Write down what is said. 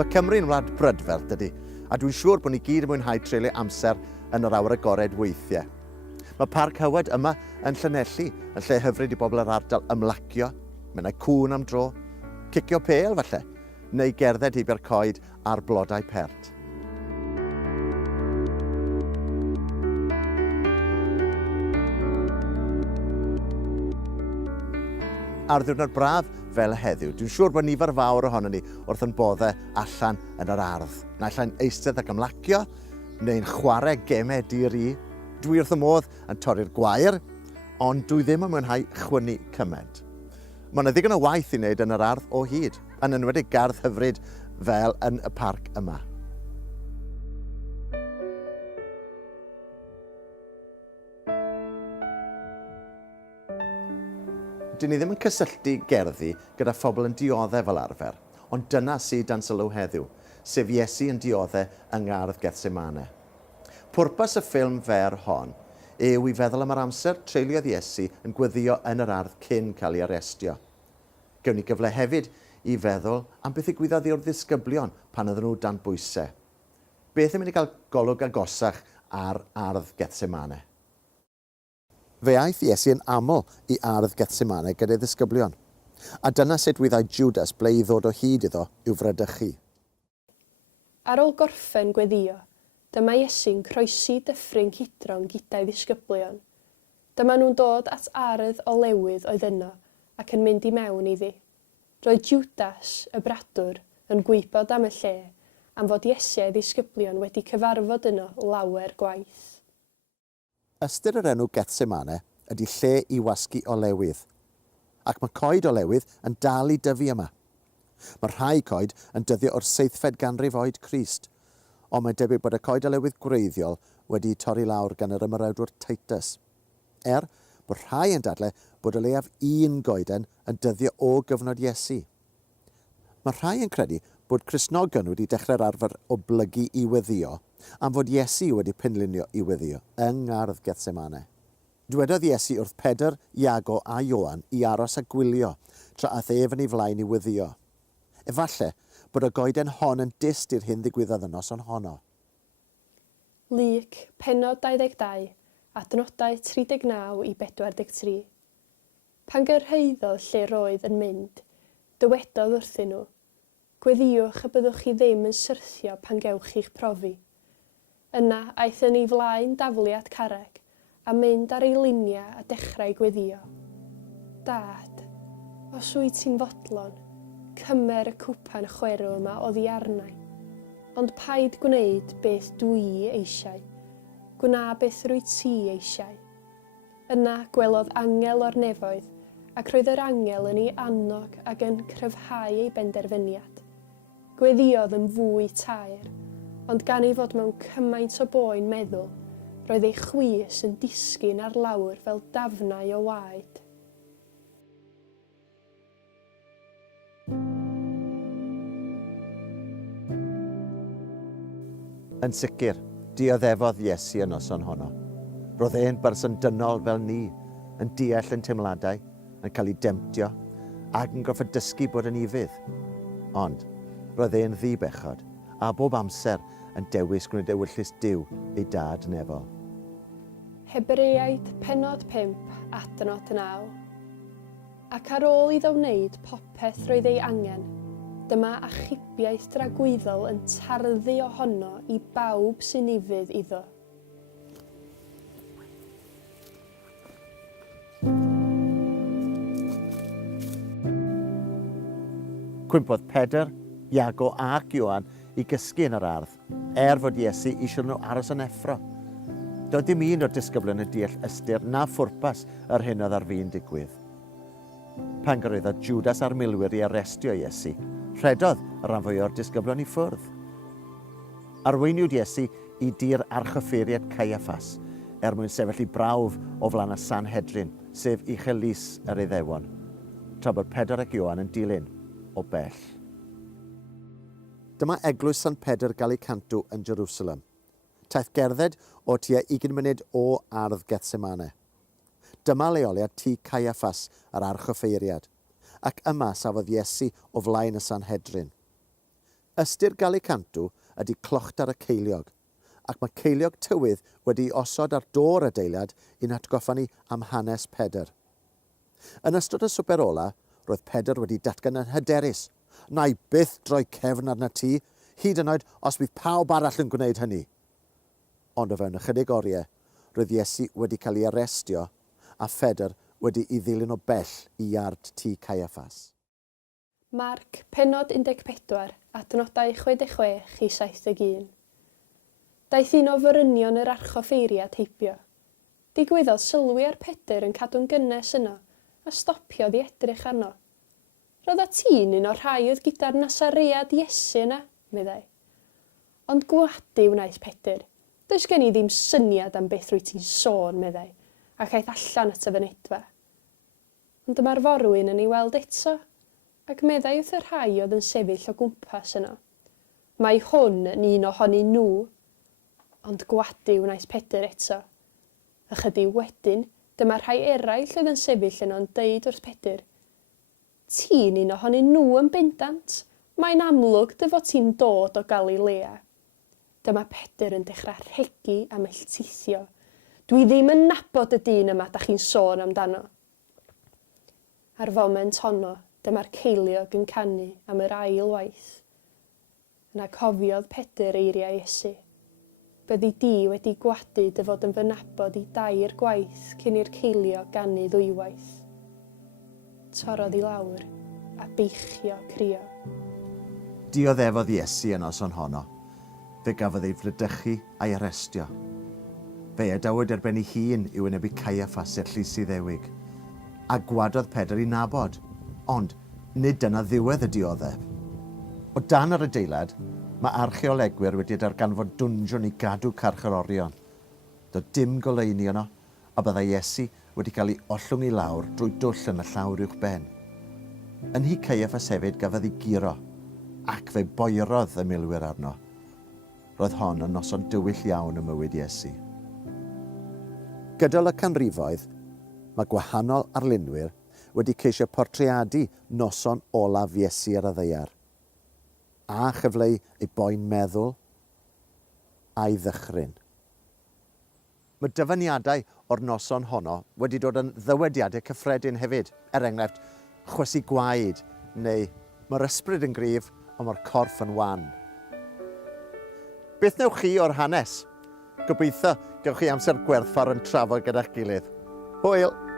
Mae Cymru'n wlad brydferth dydy, a dwi'n siŵr bod ni gyd yn mwynhau treulio amser yn yr awr agored weithiau. Mae parc hywed yma yn Llanelli, yn lle hyfryd i bobl yr ardal ymlacio, mynd â'i cwn am dro, cicio pêl falle, neu gerdded heibio'r coed ar blodau pert. Ar ddiwrnod braf fel heddiw, dwi'n siŵr bod nifer fawr ohono ni wrth yn boddau allan yn yr ardd. Naill ai'n eistedd ac ymlacio, neu'n chwarae gemau di-ri. Dwi wrth y modd yn torri'r gwair, ond dwi ddim yn mwynhau chwynnu cymaint. Mae yna ddigon o waith i wneud yn yr ardd o hyd, yn enwedig gardd hyfryd fel yn y parc yma. Dyn ni ddim yn cysylltu gerddi gyda phobl yn dioddef fel arfer, ond dyna sydd dan sylw heddiw, sef Iesu yn dioddef yng Gardd Gethsemane. Pwrpas y ffilm fer hon yw i feddwl am yr amser treuliodd Iesu yn gweddio yn yr ardd cyn cael ei arestio. Gewn ni gyfle hefyd i feddwl am beth ddigwyddodd i'r disgyblion pan oedden nhw dan bwysau. Beth yn mynd i gael golwg agosach ar ardd Gethsemane? Fe aeth Iesu yn aml i ardd Gethsemane gyda'i ddisgyblion, a dyna sut wyddai Judas ble i ddod o hyd iddo i'w fradychu. Ar ôl gorffen gweddio, dyma Iesu'n croesi dyffryn cydron gyda'i ddisgyblion. Dyma nhw'n dod at ardd o lewydd oedd yno ac yn mynd i mewn iddi. Roedd Judas, y bradwr, yn gwybod am y lle am fod Iesu a'i ddisgyblion wedi cyfarfod yno lawer gwaith. Ystyr yr enw Gethsemane ydy lle i wasgu olewydd, ac mae coed olewydd yn dal i dyfu yma. Mae rhai coed yn dyddio o'r 7fed ganrif oed Crist, ond mae'n debyg bod y coed olewydd gwreiddiol wedi torri lawr gan yr ymyrrydwr Titus. Bod rhai yn dadlau bod o leiaf un goeden yn dyddio o gyfnod Iesu. Mae rhai yn credu bod Cristnogion wedi dechrau'r arfer o blygu i weddio am fod Iesu wedi penlinio i weddio yng Gardd Gethsemane. Dywedodd Iesu wrth Pedr, Iago a Ioan i aros a gwylio tra aeth ef yn ei flaen i weddio. Efallai bod y goeden hon yn dyst i'r hyn ddigwyddodd y noson honno. Lyc, pennod 22, adnodau 39 i 43. Pan gyrhaeddodd lle roedd yn mynd, dywedodd wrthyn nhw, gweddiwch y byddwch chi ddim yn syrthio pan gewch chi'ch profi. Yna aeth yn ei flaen dafliad carreg a mynd ar ei luniau a dechrau gweddio. Dad, os wyt ti'n fodlon, cymer y cwpan chwerw yma oddi arnau, ond paid gwneud beth dwi eisiau, gwna beth rwyt ti eisiau. Yna gwelodd angel o'r nefoedd, ac roedd yr angel yn ei annog ac yn cryfhau ei benderfyniad. Gweddiodd yn fwy tair, ond gan ei fod mewn cymaint o boen meddwl, roedd ei chwys yn disgyn ar lawr fel dafnau o waed. Yn sicr, dioddefodd Iesu y noson honno. Roedd e'n berson dynol fel ni, yn deall yn teimladau, yn cael ei demtio, ac yn gorfod dysgu bod yn ifydd. Ond, roedd e'n ddibechod, a bob amser yn dewis gwneud ewyllus Duw ei dad nefol. Hebreaid pennod 5, adnod 9. Ac ar ôl iddo wneud popeth roedd ei angen, dyma achubiaeth dragwyddol yn tarddu ohono i bawb sy'n ifydd iddo. Cwympodd Pedr, Iago ac Ioan i gysgu yn yr ardd, fod Iesu eisiau nhw aros yn effro. Doedd dim un o'r disgyblion yn deall ystyr na phwrpas yr hyn oedd ar fi'n digwydd. Pan gyrhaeddodd Judas a'r milwyr i arestio Iesu, rhedodd y rhan fwyaf o'r disgyblion i ffwrdd. Arweiniwyd Iesu i dir archoffeiriad Caiaffas, mwyn sefyll i brawf o flaen y Sanhedrin, sef uchelus yr Iddewon, tra bod Pedr ac Ioan yn dilyn o bell. Dyma Eglwys San Pedr gael ei cantw yn Jerusalem. Taeth gerdded o tua 20 munud o ardd Gethsemane. Dyma leoliad tŷ Caiaffas yr archoffeiriad, ac yma safodd Iesu o flaen y Sanhedrin. Ystyr gael ei cantw ydy clochtar y ceiliog, ac mae ceiliog tywydd wedi osod ar dôr adeilad i'n atgoffa ni am hanes Pedr. Yn ystod y swper ola, roedd Pedr wedi datgan yn hyderus. Na i byth droi cefn arna ti, hyd yn oed os bydd pawb arall yn gwneud hynny. Ond o fewn ychydig oriau, roedd Iesu wedi cael ei arestio a Pedr wedi ei ddilyn o bell i iard tŷ Caiaffas. Marc, pennod 14, adnodau 66 i 71. Daeth un o forynion yr archoffeiriad heibio. Digwyddodd sylwi ar Pedr yn cadw'n gynnes yno a stopiodd i edrych arno. Roedd o ti'n un o'r rhai oedd gyda'r nasaread Iesu yna, meddai. Ond gwadi wnaeth Pedr. Does gen i ddim syniad am beth rwy ti'n sôn, meddai, ac aeth allan at y fynedfa. Ond dyma'r forwyn yn ei weld eto, ac meddai wrth y rhai oedd yn sefyll o gwmpas yno. Mae hwn yn un ohonyn nhw, ond gwadi wnaeth Pedr eto. Ychydig wedyn, dyma rhai eraill oedd yn sefyll yno'n deud wrth Pedr. Ti'n un ohonyn nhw yn bendant, mae'n amlwg dy fod ti'n dod o Galilea. Dyma Pedr yn dechrau rhegi a melltithio. Dwi ddim yn nabod y dyn yma da chi'n sôn amdano. Ar foment honno, dyma'r ceiliog yn canu am yr ail waith. Yna cofiodd Pedr eiriau Iesu. Byddi di wedi gwadu dy fod yn fy nabod i 2 gwaith cyn i'r ceiliog ganu ddwywaith. Torodd i lawr a beichio crio. Dioddefodd Iesu yn noson honno. Fe gafodd ei frydychu a'i arestio. Fe adawyd erbyn ei hun i wynebu Caiaffas i'r llys Iddewig. A gwadodd Pedr i nabod, ond nid dyna ddiwedd y dioddef. O dan yr adeilad, mae archeolegwyr wedi darganfod dwnsiwn i gadw carcharorion. Doedd dim goleuni yno, a byddai Iesu wedi cael ei ollwng i lawr drwy dwll yn y llawr uwch ben. Yn hi Caiaffas hefyd gafodd ei guro, ac fe boerodd y milwyr arno. Roedd hon yn noson dywyll iawn y mywyd Iesu. Gydol y canrifoedd, mae gwahanol arlunwyr wedi ceisio portreadu noson olaf Iesu ar y ddaear, a chyfleu ei boen meddwl a'i ddychryn. Mae dyfyniadau o'r noson honno wedi dod yn ddywediadau cyffredin hefyd, enghraifft chwysu gwaed, neu mae'r ysbryd yn gryf ond mae'r corff yn wan. Beth newch chi o'r hanes? Gobeithio gewch chi amser gwerthfawr yn trafod gyda'ch gilydd. Hwyl!